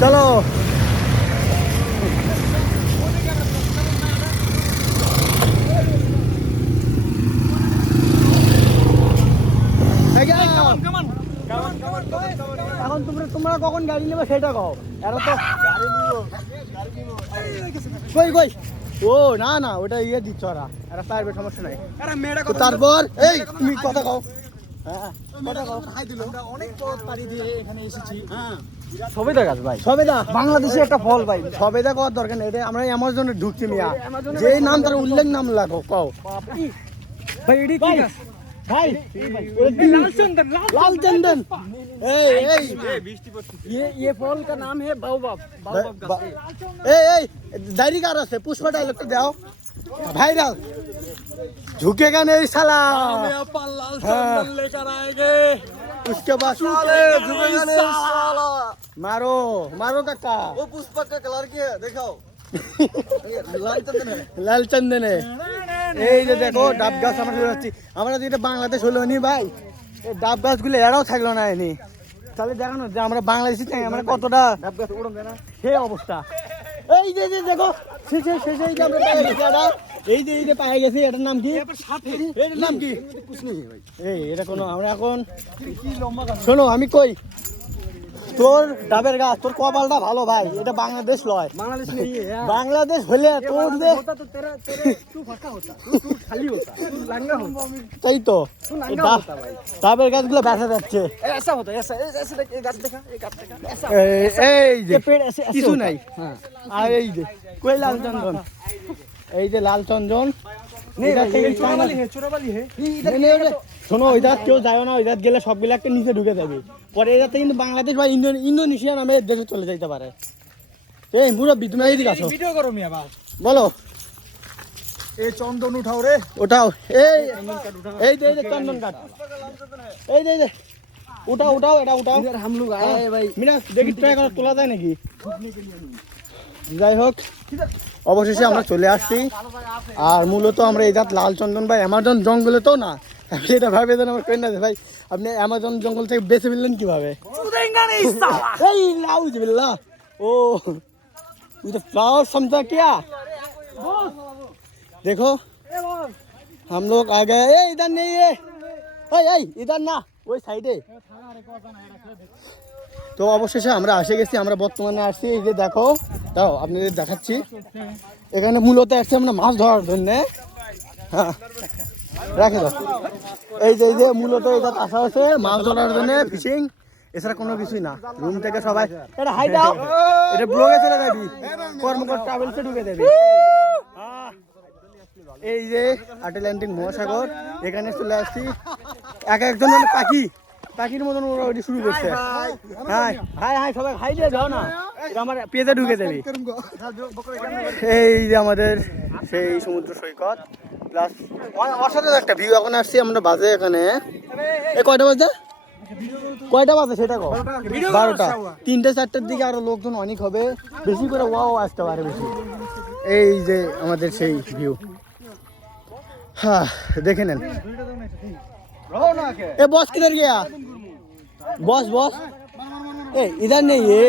চলো এখন তোমরা কখন গাড়ি নেবে সেটা কও। এরা তো কই কই ও না না ওটা ইয়ে দিচ্ছ ওরা, এরা পারবে, সমস্যা নাই। তারপর এই তুমি কথা কও। হ্যাঁ কথা কও। অনেক পথ পাড়ি দিয়ে এখানে এসেছি। হ্যাঁ সবেদা গাছ ভাই, সবেদা বাংলাদেশে একটা ফল ভাই। সবেদা করার দরকার নেই, এটা আমরা অ্যামাজনে ঢুকছি মিয়া, যেই নাম তার উল্লেখ নাম লাগো কও ভাই। এডি কি গাছ ভাই? लाल चंदन। ये फल का नाम है बाओबाब। डायरी का रस है, पुष्पा डायलॉग तो जाओ भाईरल। झुकेगा नहीं साला, लाल चंदन लेकर आएंगे, उसके बाद झुकेगा नहीं साला। मारो मारो काका, वो पुष्पा का कलर की है देखाओ। लाल चंदन है, लाल चंदन है। এই যে দেখো ডাব গাছ আমরা চলে যাচ্ছি। আমরা যদি এটা বাংলাদেশ হলো নি ভাই, এই ডাব গাছগুলো এরাও থাকলো না এনি, তাহলে দেখানো যে আমরা বাংলাদেশি চাই, আমরা কতটা ডাব গাছ উড়ন দেয় না সেই অবস্থা। এই যে দেখো শেষে এই যে আমরা পেয়ে গেছি, এই যে পেয়ে গেছি। এটার নাম কি? এটার নাম কি? এই এটা কোনো আমরা এখন শোনো আমি কই, তোর ডাবের গাছ, তোর কপালটা ভালো ভাই, এটা বাংলাদেশ লয়। বাংলাদেশ হলে তোর তাই তো ডাবের গাছগুলো ব্যথা যাচ্ছে। এই যে কিছু নাই। আর এই যে কই লাল চন্দন, এই যে লাল চন্দন। শোনো ওই দাঁত কেউ যায় না, ওই দাঁত গেলে সবগুলো একটা নিচে ঢুকে যাবে, পরে এই দাঁতে কিন্তু বাংলাদেশ বা ইন্দোনেশিয়া নামে দেশে চলে যেতে পারে। এই মুরব্বি তুমি এইদিকে আসো, ভিডিও করো মিয়া বাস বলো। এই চন্দন উঠাও রে, উঠাও। এই যে চন্দন কাঠ, এই যে উঠাও এটা উঠাও। हम लोग आए हैं भाई, মিনা দেখি ট্রাই করে তোলা যায় নাকি। যাই হোক অবশেষে আমরা চলে আসছি। আর মূলত আমরা এই জাত লাল চন্দন ভাই অ্যামাজন জঙ্গলে তো না, এটা ভাবে দেন আমার কেন না ভাই, আপনি অ্যামাজন জঙ্গল থেকে বেছে ফেললেন কিভাবে? এই নাউজুবিল্লাহ, ও ये फ्लावर समझा क्या? देखो हम लोग आ गए। इधर नहीं है, इधर না ওই সাইডে। তো অবশেষে আমরা এসে গেছি। আমরা বর্তমানে আসছি, এই যে দেখো, দাও আপনাদের দেখাচ্ছি। এখানে মূলত আসছি আমরা মাছ ধরার জন্য। হ্যাঁ রাখে দাও। এই যে মূলত এটা আসা হচ্ছে মাছ ধরার জন্য, ফিশিং, এছাড়া কোনো কিছুই না। রুম থেকে সবাই এটা হাই দাও, এটা ব্লগে চলে যাবি, কর্মকর ট্রাভেলসে ঢুকে যাবি। এই যে আটলান্টিক মহাসাগর, এখানে চলে আসছি। একজন মানে পাখির মতন ওরা ওইটি শুরু করছে। হাই সবাই হাই দিয়ে যাও না, এটা আমার পেজে ঢুকে যাবি। এই যে আমাদের সেই সমুদ্র সৈকত প্লাস অসাধারণ একটা ভিউ। এখন আসছি আমরা বাজে এখানে কয়টা বাজে সেটা কো? 12টা। 3-4টার দিকে আরো লোকজন অনেক হবে, বেশি করে ওয়াও আসতে পারে বেশি। এই যে আমাদের সেই ভিউ, হ্যাঁ দেখে নেন। ए बॉस किधर गया? बॉस ए इधर नहीं है।